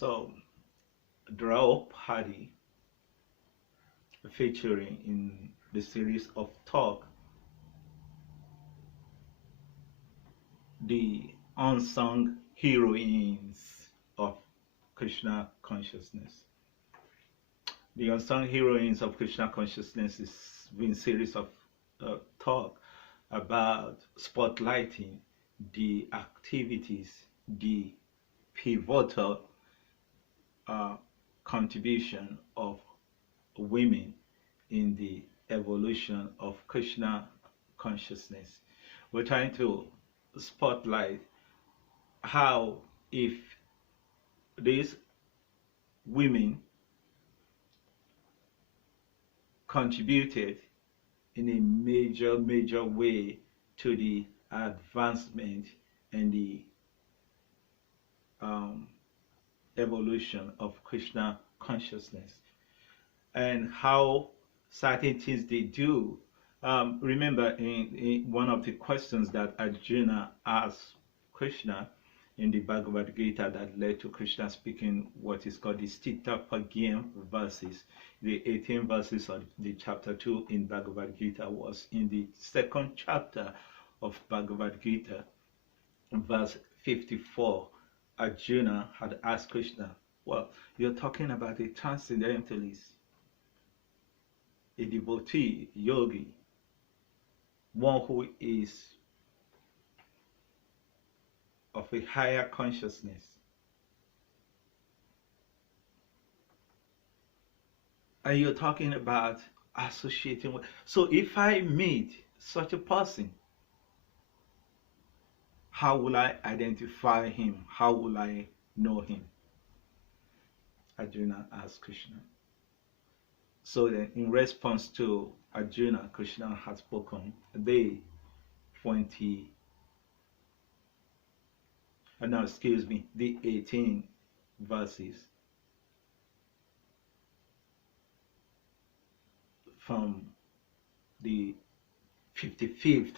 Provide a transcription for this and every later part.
So, Draupadi featuring in the series of talk, the unsung heroines of Krishna consciousness. The unsung heroines of Krishna consciousness is been series of talk about spotlighting the activities, the pivotal uh, contribution of women in the evolution of Krishna consciousness. We're trying to spotlight how, if these women contributed in a major way to the advancement and the um, evolution of Krishna consciousness, and how certain things they do. Remember, in one of the questions that Arjuna asked Krishna in the Bhagavad Gita that led to Krishna speaking what is called the Stita Pagyam verses, the 18 verses of the chapter 2 in Bhagavad Gita was in the second chapter of Bhagavad Gita, verse 54. Arjuna had asked Krishna, well, you're talking about a transcendentalist, a devotee, yogi, one who is of a higher consciousness. And you're talking about associating with. So if I meet such a person, how will I identify him? How will I know him? Arjuna asked Krishna. So then, in response to Arjuna, Krishna had spoken the 18 verses from the 55th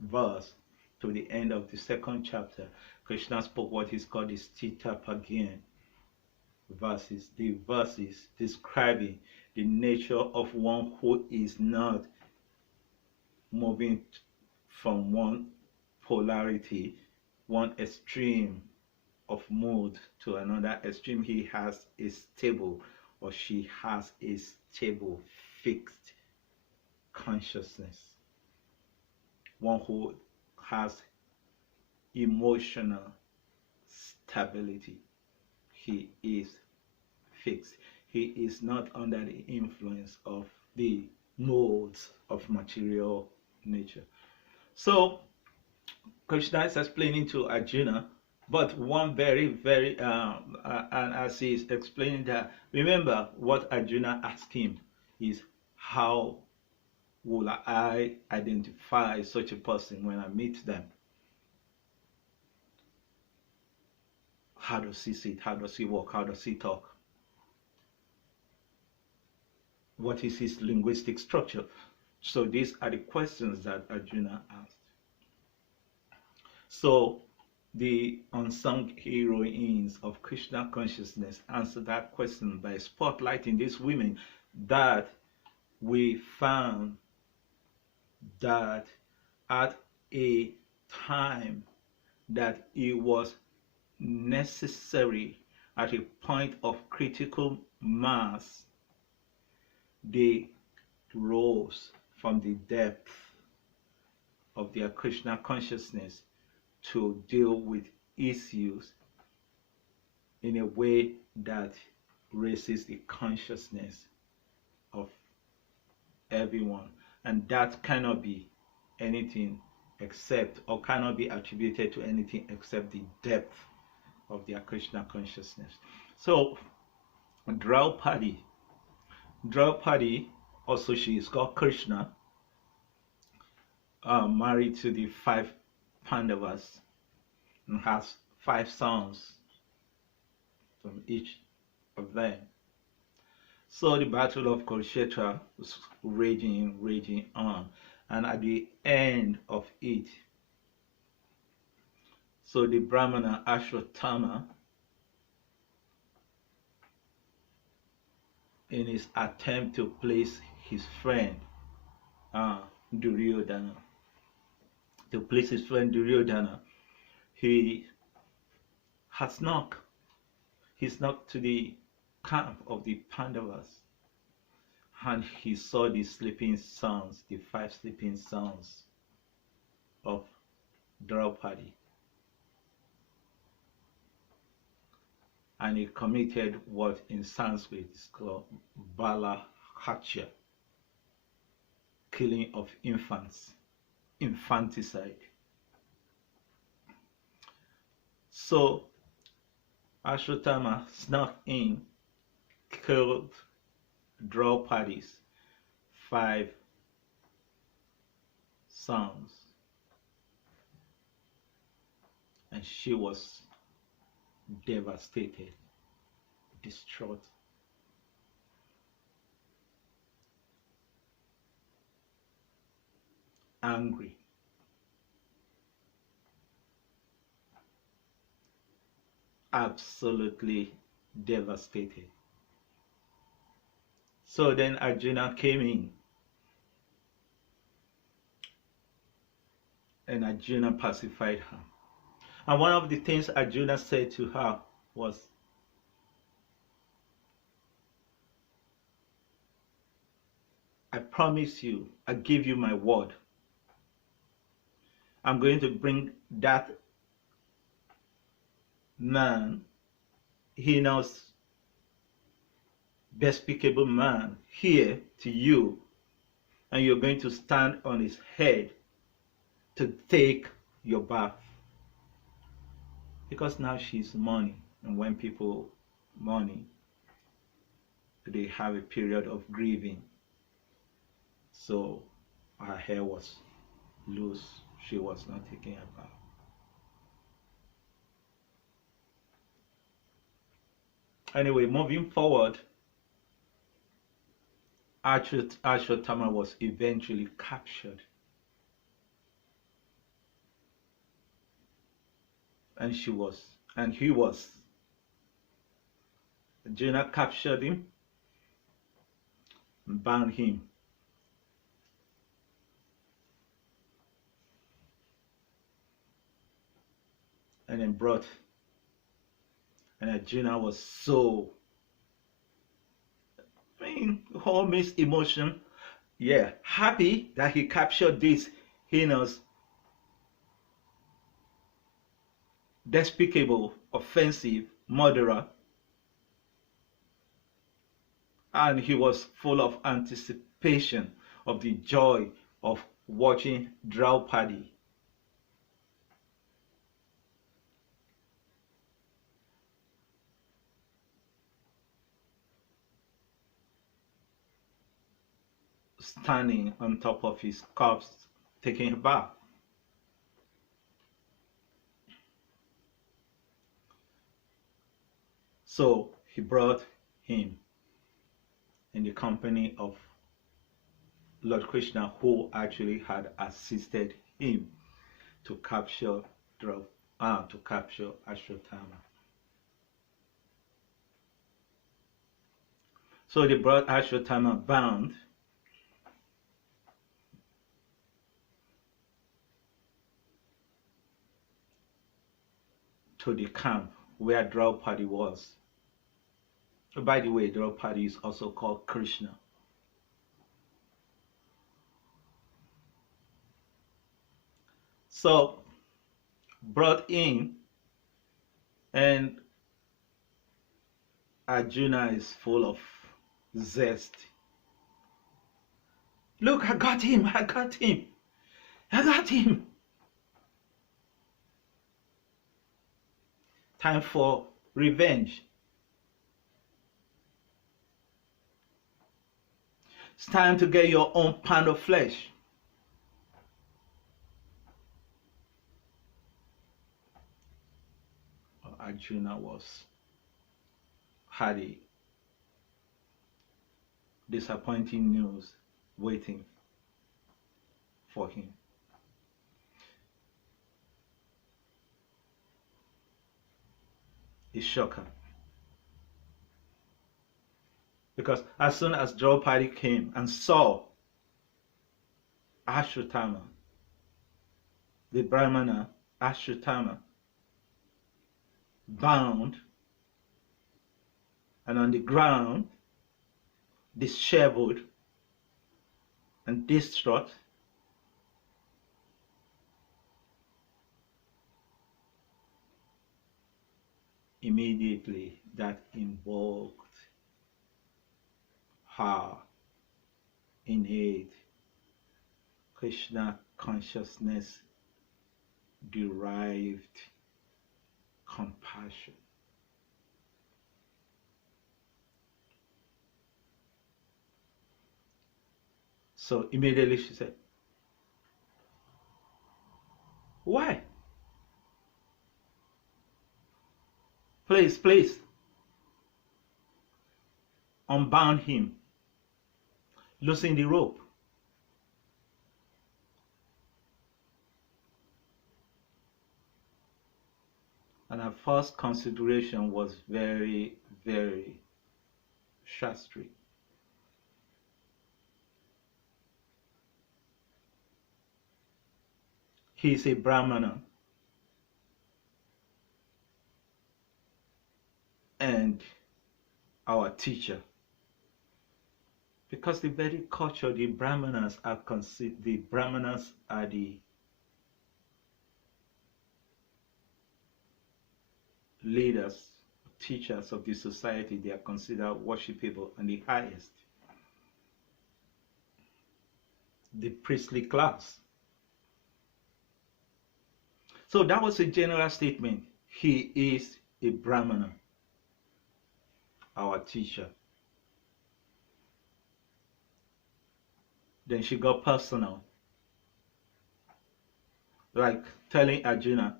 verse to the end of the second chapter. Krishna spoke what is called the Stita Pagyam verses, the verses describing the nature of one who is not moving from one polarity, one extreme of mood to another extreme. He has a stable, or she has a stable, fixed consciousness. One who has emotional stability. He is fixed. He is not under the influence of the modes of material nature. So Krishna is explaining to Arjuna, but one very and as he is explaining that, remember what Arjuna asked him is, how will I identify such a person when I meet them? How does he sit? How does he walk? How does he talk? What is his linguistic structure? So these are the questions that Arjuna asked. So the unsung heroines of Krishna consciousness answer that question by spotlighting these women that we found that at a time that it was necessary, at a point of critical mass, they rose from the depth of their Krishna consciousness to deal with issues in a way that raises the consciousness of everyone. And that cannot be anything except, or cannot be attributed to anything except the depth of their Krishna consciousness. So Draupadi, also she is called Krsna, married to the 5 Pandavas and has 5 sons from each of them. So the battle of Kurukshetra was raging on, and at the end of it, so the Brahmana Ashwatama in his attempt to place his friend Duryodhana, he had snuck. He snuck to the camp of the Pandavas, and he saw the sleeping sons, the 5 sleeping sons of Draupadi, and he committed what in Sanskrit is called Bala Hatya, killing of infants, infanticide. So Ashwatama snuck in, killed Draupadi's 5 sons, and she was devastated, distraught. Angry. Absolutely devastated. So then Arjuna came in, and Arjuna pacified her. And one of the things Arjuna said to her was, I promise you, I give you my word, I'm going to bring that man, heinous, despicable man, here to you, and you're going to stand on his head to take your bath. Because now she's mourning, and when people mourning, they have a period of grieving. So her hair was loose, she was not taking a bath. Anyway, moving forward, Ashwatama was eventually captured. And he was. Arjuna captured him and bound him. And then brought. And Arjuna was so, whole mixed emotion. Yeah, happy that he captured this heinous, despicable, offensive murderer. And he was full of anticipation of the joy of watching Draupadi standing on top of his corpse, taking a bath. So he brought him in the company of Lord Krishna, who actually had assisted him to capture Ashwatama. So they brought Ashwatama bound to the camp where Draupadi was. By the way, Draupadi is also called Krsna. So, brought in, and Arjuna is full of zest. Look, I got him, I got him, I got him. Time for revenge. It's time to get your own pound of flesh. Arjuna had a disappointing news waiting for him. A shocker. Because as soon as Draupadi came and saw Ashwatama, the Brahmana Ashwatama, bound and on the ground, disheveled and distraught, immediately that invoked her innate Krishna consciousness derived compassion. So immediately she said, why? Please, please, unbound him, loosen the rope. And our first consideration was very, very Shastri. He is a Brahmana and our teacher. Because the Vedic culture, the Brahmanas are the leaders, teachers of the society. They are considered worshipable and the highest. The priestly class. So that was a general statement. He is a Brahmana, our teacher. Then she got personal, like telling Arjuna,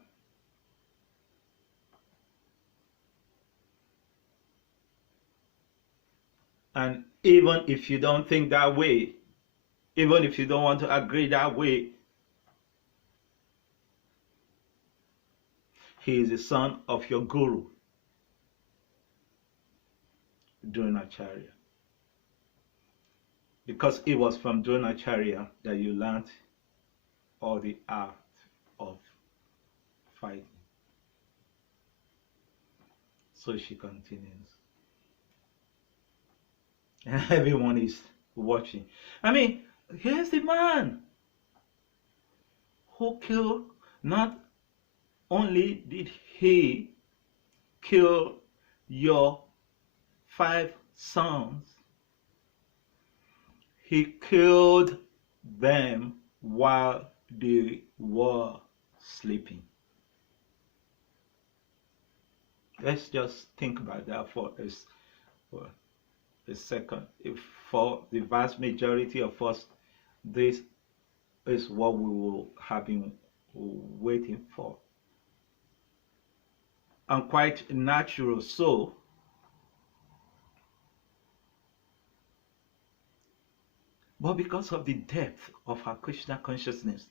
and even if you don't think that way, even if you don't want to agree that way, he is the son of your guru, Dronacharya. Because it was from Dronacharya that you learned all the art of fighting. So she continues. And everyone is watching. I mean, here's the man who killed, not only did he kill your 5 sons, he killed them while they were sleeping. Let's just think about that for a second. If for the vast majority of us, this is what we will have been waiting for. And quite natural so. But because of the depth of her Krishna consciousness,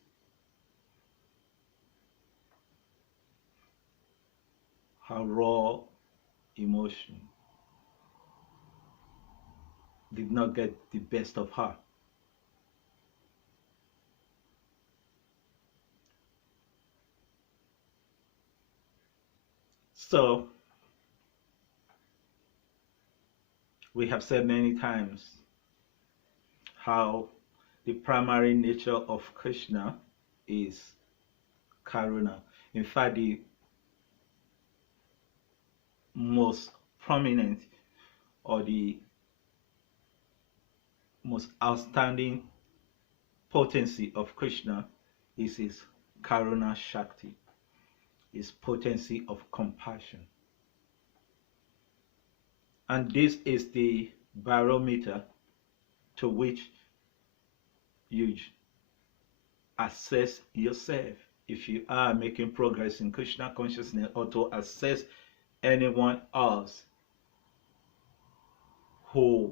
her raw emotion did not get the best of her. So, we have said many times how the primary nature of Krishna is Karuna. In fact, the most prominent or the most outstanding potency of Krishna is his Karuna Shakti, his potency of compassion. And this is the barometer to which you assess yourself if you are making progress in Krishna consciousness, or to assess anyone else who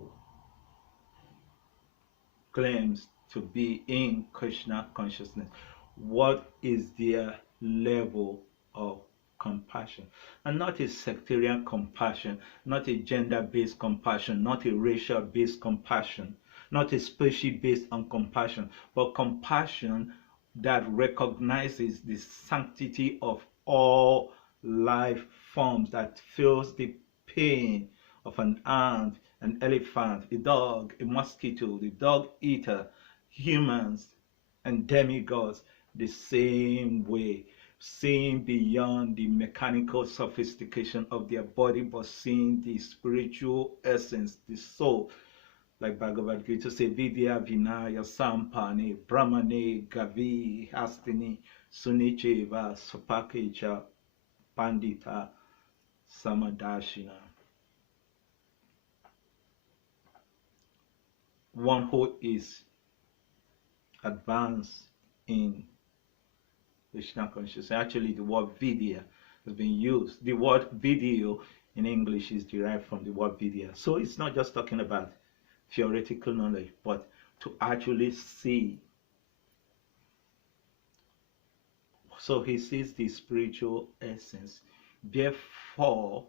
claims to be in Krishna consciousness. What is their level of compassion, and not a sectarian compassion, not a gender-based compassion, not a racial-based compassion, not a species-based on compassion, but compassion that recognizes the sanctity of all life forms, that feels the pain of an ant, an elephant, a dog, a mosquito, the dog eater, humans, and demigods the same way, seeing beyond the mechanical sophistication of their body, but seeing the spiritual essence, the soul. Like Bhagavad Gita say, Vidya Vinaya Sampane Brahmane Gavi Hastini Sunicheva Supakecha Pandita Samadashina. One who is advanced in Krishna consciousness. Actually, the word Vidya has been used. The word video in English is derived from the word Vidya. So it's not just talking about theoretical knowledge, but to actually see. So he sees the spiritual essence. Therefore,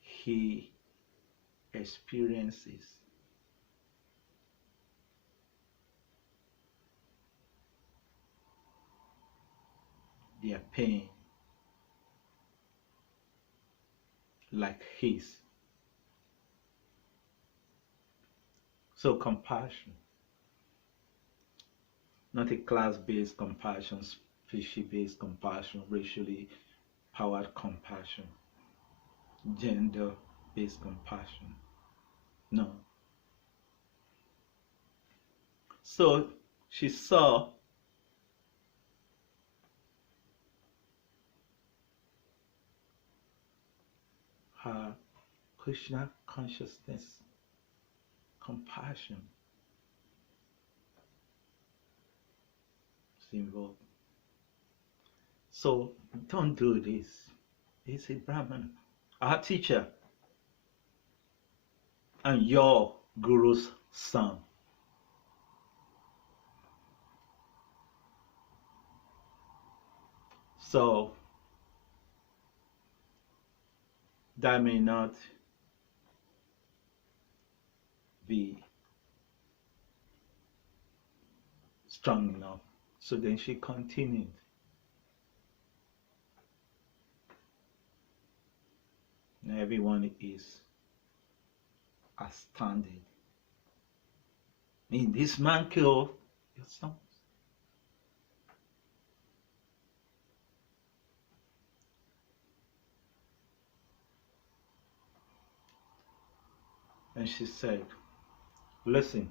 he experiences their pain like his. So compassion, not a class-based compassion, species-based compassion, racially powered compassion, gender-based compassion. No. So she saw her Krishna consciousness, compassion is involved. So don't do this. He's a Brahman, our teacher, and your guru's son. So that may not be strong enough. So then she continued. And everyone is astounded. I mean, this man killed your sons. And she said, listen,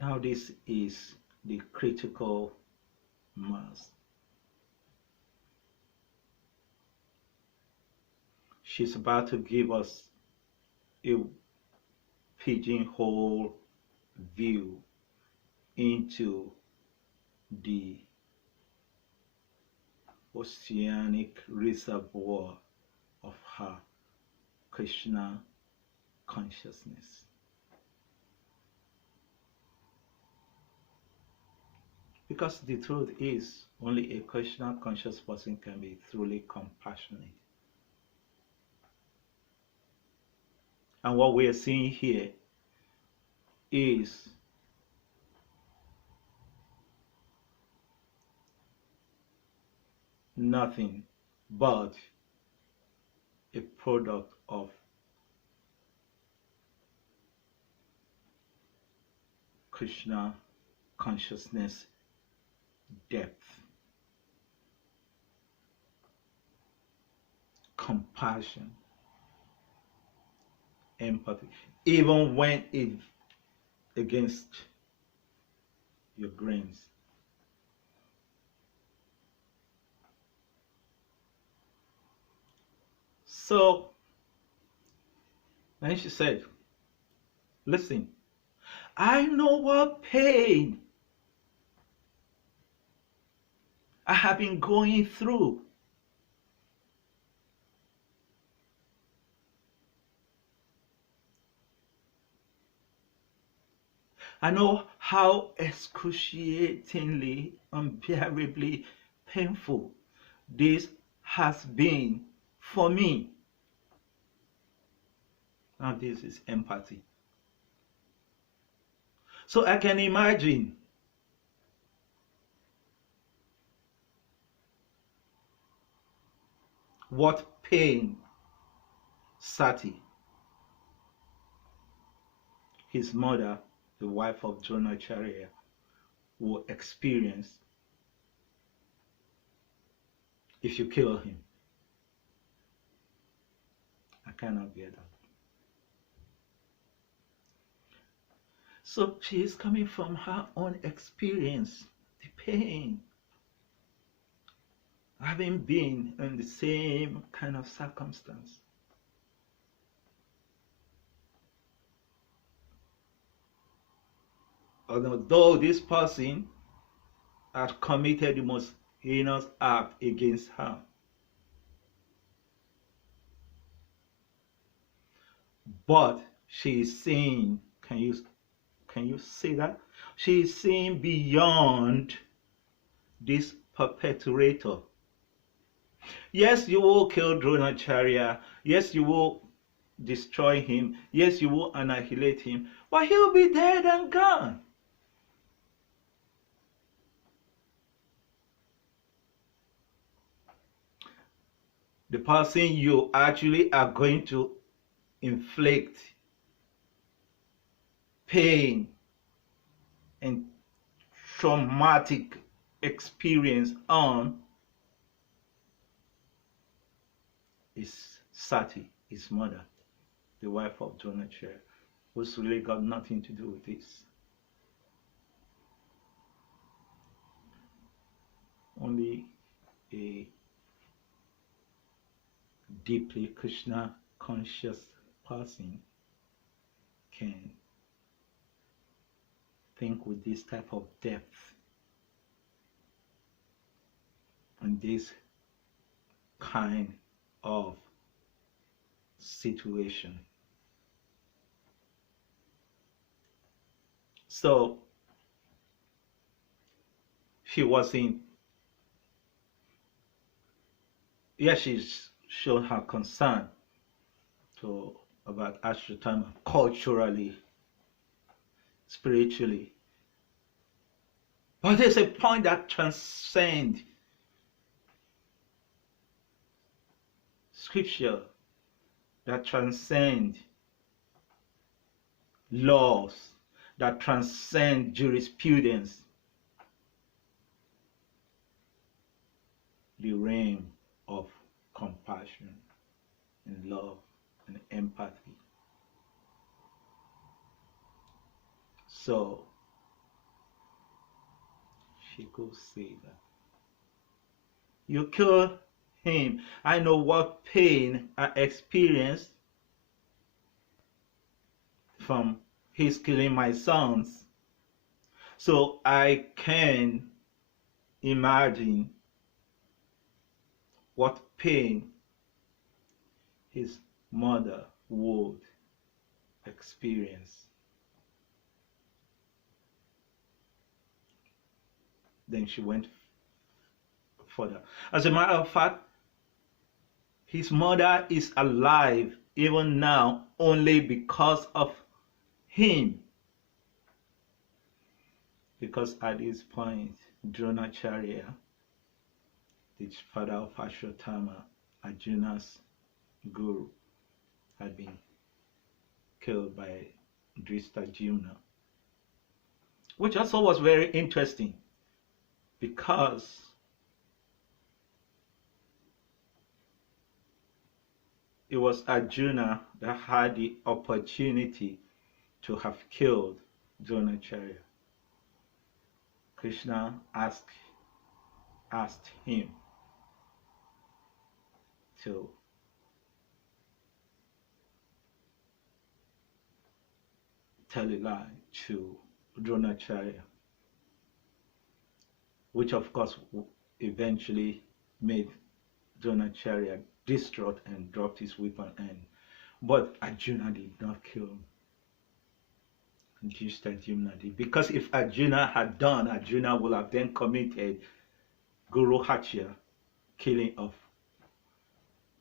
now this is the critical mass. She's about to give us a pigeonhole view into the oceanic reservoir of her Krishna consciousness. Because the truth is, only a Krishna conscious person can be truly compassionate. And what we are seeing here is nothing but a product of Krishna consciousness depth, compassion, empathy, even when it's against your grains. So then she said, listen, I know what pain I have been going through. I know how excruciatingly, unbearably painful this has been for me. Now, this is empathy. So I can imagine what pain Sati, his mother, the wife of Dronacharya, will experience if you kill him. I cannot bear that. So she is coming from her own experience, the pain, having been in the same kind of circumstance. Although this person had committed the most heinous act against her, but she is seeing, can you see that? She is seeing beyond this perpetrator. Yes, you will kill Dronacharya. Yes, you will destroy him. Yes, you will annihilate him. But he'll be dead and gone. The person you actually are going to inflict pain and traumatic experience on is Sati, his mother, the wife of Dronacharya, who's really got nothing to do with this. Only a deeply Krishna conscious person can think with this type of depth and this kind of situation. So she wasn't, yeah, she's shown her concern about Ashwatama culturally, spiritually. But there's a point that transcends scripture, that transcends laws, that transcend jurisprudence, the realm of compassion and love and empathy. So she could say that you kill him. I know what pain I experienced from his killing my sons. So I can imagine what pain his mother would experience. Then she went further. As a matter of fact, his mother is alive even now only because of him. Because at this point, Dronacharya, the father of Ashwatama, Arjuna's guru, had been killed by Drishtajumna, which also was very interesting because it was Arjuna that had the opportunity to have killed Dronacharya. Krishna asked him to tell a lie to Dronacharya, which of course eventually made Dronacharya distraught and dropped his weapon. But Arjuna did not kill Arjuna did. Because if Arjuna had done, Arjuna would have then committed Guru Hatya, killing of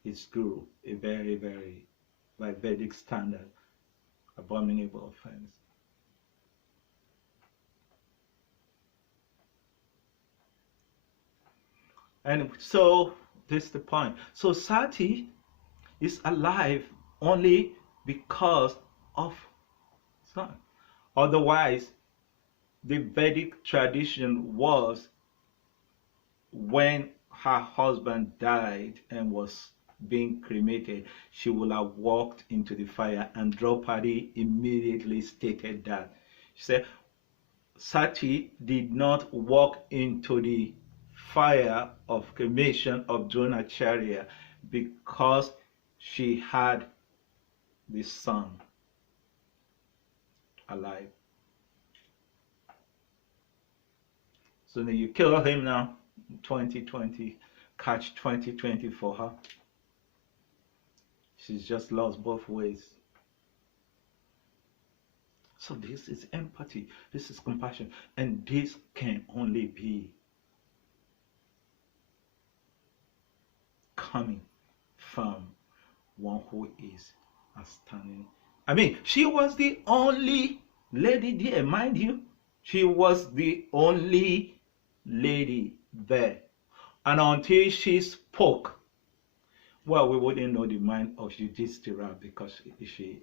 his guru, a very, very, by Vedic standard, abominable offense. And so this is the point. So Sati is alive only because of sun. Otherwise, the Vedic tradition was when her husband died and was being cremated, she would have walked into the fire, and Draupadi immediately stated that. She said, Sati did not walk into the fire of cremation of Dronacharya because she had the son alive. So then you kill him now, 2020, catch 2020 for her. She's just lost both ways. So this is empathy, this is compassion, and this can only be coming from one who is standing. I mean, she was the only lady there, mind you. She was the only lady there. And until she spoke, well, we wouldn't know the mind of Yudhishthira because he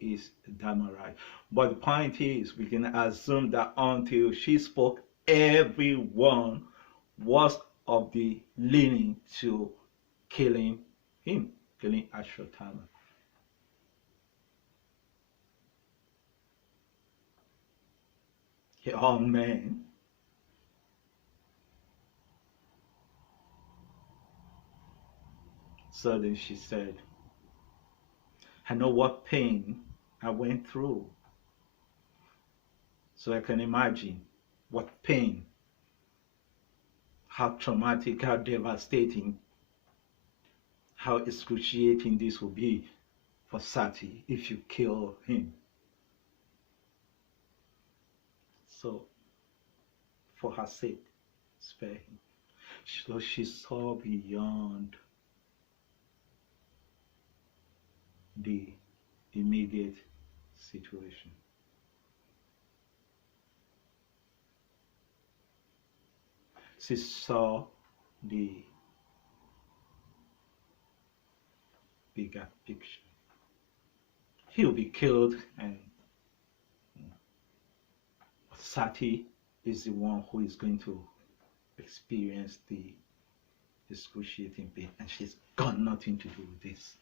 is Dharmaraj. But the point is, we can assume that until she spoke, everyone was of the leaning to killing him, killing Ashwatama. A young man suddenly she said, I know what pain I went through. So I can imagine what pain, how traumatic, how devastating, how excruciating this will be for Sati if you kill him. So, for her sake, spare him. So she saw beyond the immediate situation. She saw the bigger picture. He'll be killed, and Sati is the one who is going to experience the excruciating pain, and she's got nothing to do with this.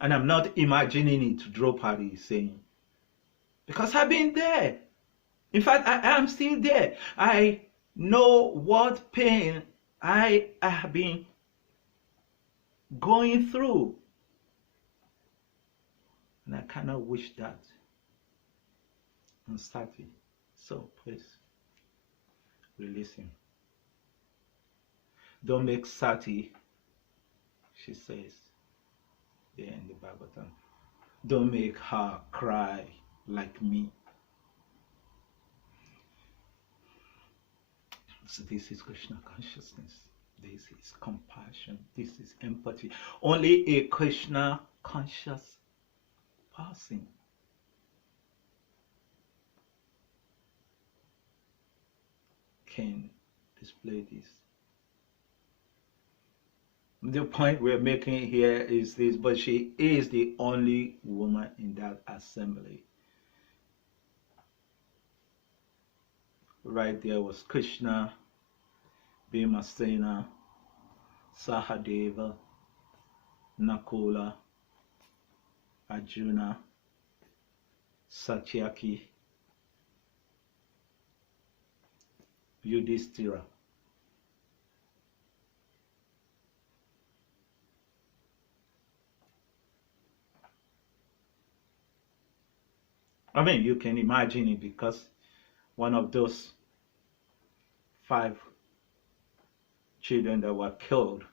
And I'm not imagining it, Draupadi is saying, because I've been there. In fact, I am still there. I know what pain I have been going through. And I cannot wish that on Sati. So please, release him. Don't make Sati, she says there in the Bhagavatam, don't make her cry like me. So this is Krishna consciousness. This is compassion. This is empathy. Only a Krishna conscious person can display this. The point we're making here is this, but she is the only woman in that assembly. Right there was Krishna, Bhimasena, Sahadeva, Nakula, Arjuna, Satyaki, Yudhishthira. I mean, you can imagine it, because one of those 5 children that were killed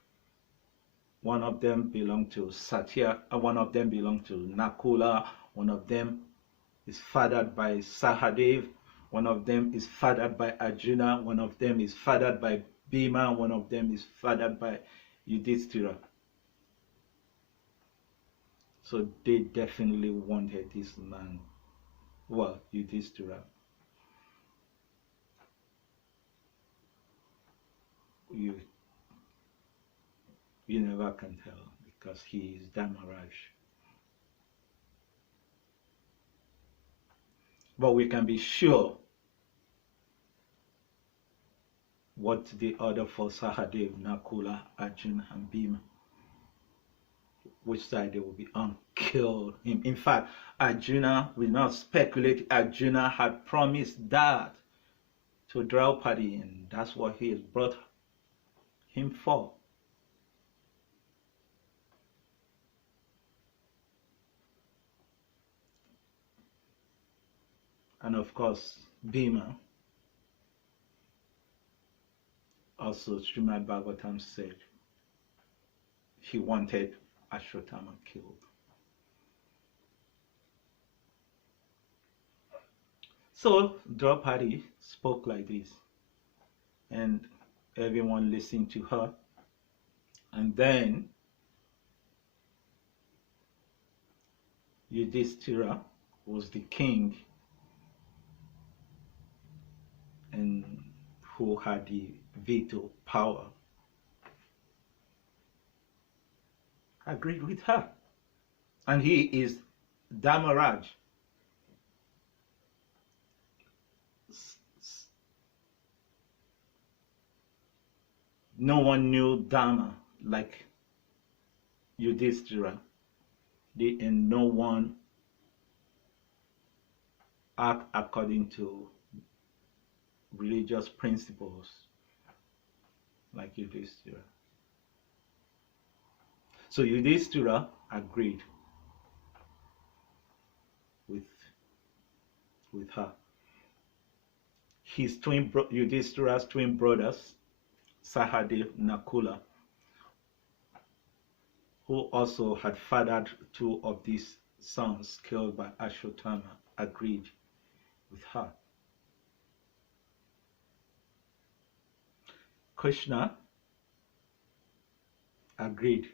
One of them belonged to Satya, one of them belonged to Nakula, one of them is fathered by Sahadev, one of them is fathered by Arjuna, one of them is fathered by Bhima, one of them is fathered by Yudhishthira. So they definitely wanted this man, well, Yudhishthira. You never can tell because he is Dharmaraj. But we can be sure what the order for Sahadev, Nakula, Arjuna, and Bhima, which side they will be on, kill him. In fact, Arjuna, we not speculate, Arjuna had promised that to Draupadi, and that's what he has brought him for. And of course, Bhima, also Srimad Bhagavatam said he wanted Ashwatama killed. So Draupadi spoke like this, and everyone listened to her. And then Yudhishthira was the king and who had the veto power, agreed with her. And he is Dharmaraj. No one knew Dharma like Yudhishthira, and no one act according to religious principles like Yudhishthira. So Yudhishthira agreed with her. His Yudhishthira's twin brothers, Sahadev, Nakula, who also had fathered two of these sons killed by Ashwatama, agreed with her. Krsna agreed.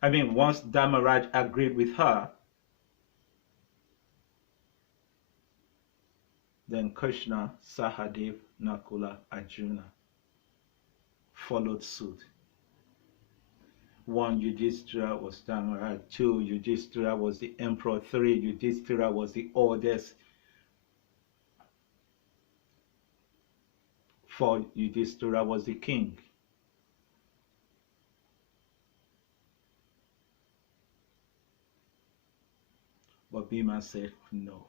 I mean, once Dharmaraj agreed with her, then Krsna, Sahadev, Nakula, Arjuna followed suit. One, Yudhishthira was Dharmaraj. Two, Yudhishthira was the emperor. Three, Yudhishthira was the oldest. Four, Yudhishthira was the king. But Bhima said no.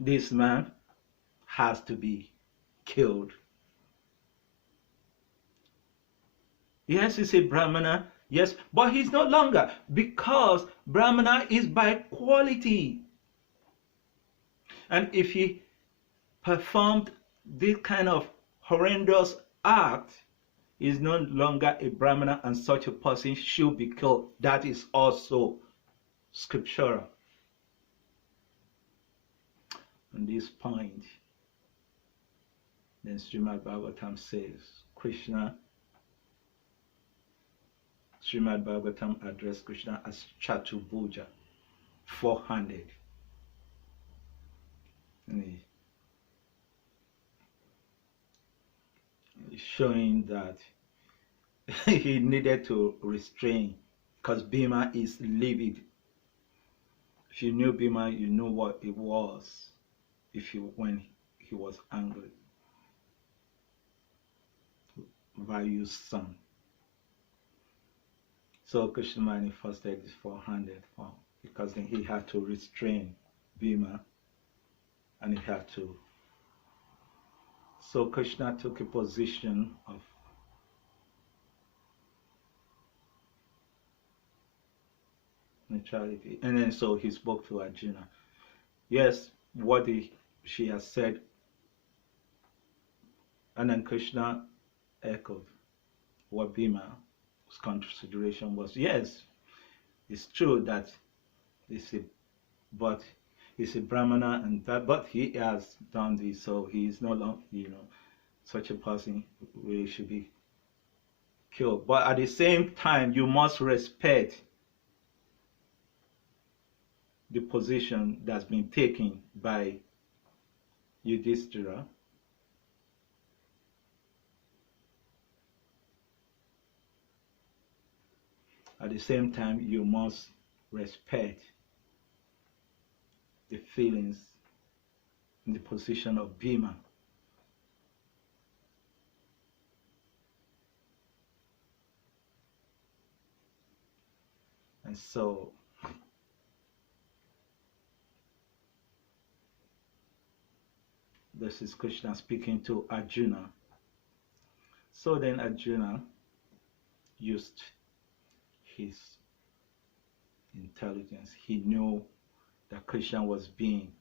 This man has to be killed. Yes, he's a Brahmana, yes, but he's no longer, because Brahmana is by quality. And if he performed this kind of horrendous act, is no longer a Brahmana, and such a person should be killed. That is also scriptural. On this point, then Srimad Bhagavatam says, Srimad Bhagavatam addressed Krishna as Chaturbuja, four-handed. And showing that he needed to restrain, because Bhima is livid. If you knew Bhima, you knew what it was when he was angry. Vayu's son. So Krishna manifested his four-handed form, because then he had to restrain Bhima, and he had to. So Krishna took a position of neutrality, and then so he spoke to Arjuna. Yes, she has said, and then Krishna echoed what Bhima's consideration was. Yes, it's true that it's a, but he's a Brahmana, and that, but he has done this, so he is no longer, such a person really should be killed. But at the same time, you must respect the position that's been taken by Yudhishthira. At the same time, you must respect the feelings and the position of Bhima. And so this is Krishna speaking to Arjuna. So then Arjuna used his intelligence. He knew that Krishna was being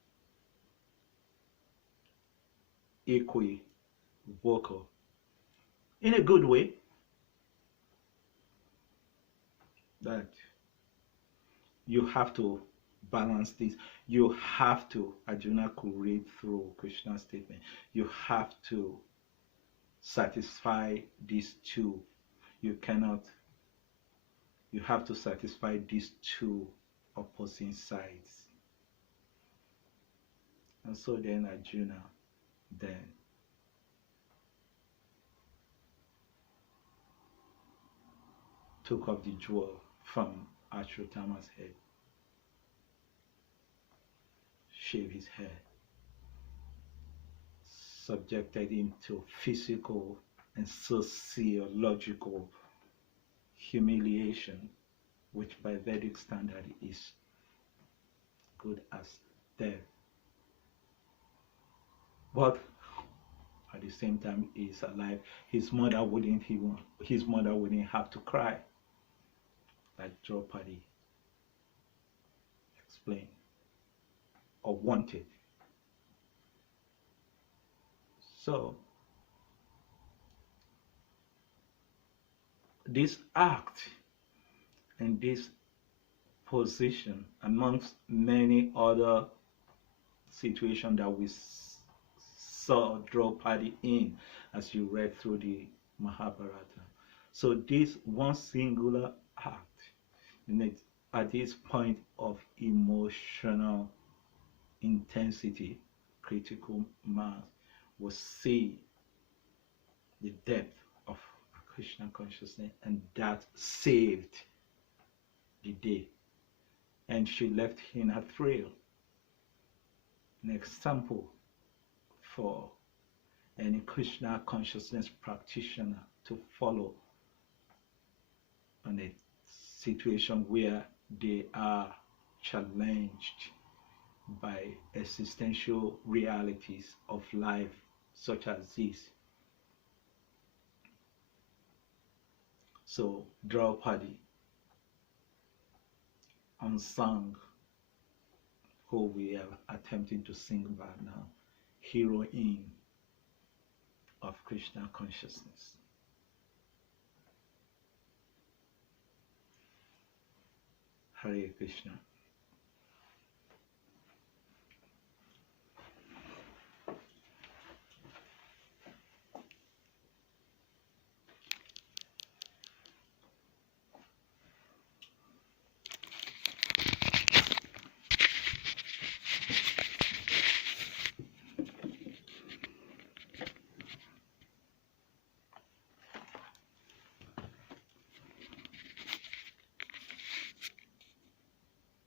equivocal in a good way, that you have to balance this. You have to, Arjuna could read through Krishna's statement, you have to satisfy these two. You have to satisfy these two opposing sides. And so then Arjuna then took off the jewel from Ashwatama's head, shaved his head, subjected him to physical and sociological humiliation, which by Vedic standard is good as death. But at the same time, he's alive. His mother wouldn't have to cry, like Draupadi explained or wanted. So this act and this position, amongst many other situations that we saw Draupadi in as you read through the Mahabharata. So this one singular act, at this point of emotional intensity, critical mass, will see the depth of Krishna consciousness, and that saved the day. And she left him a trail, an example for any Krishna consciousness practitioner to follow in a situation where they are challenged by existential realities of life such as this. So Draupadi, Unsung, who we are attempting to sing about now, heroine of Krishna consciousness. Hare Krishna.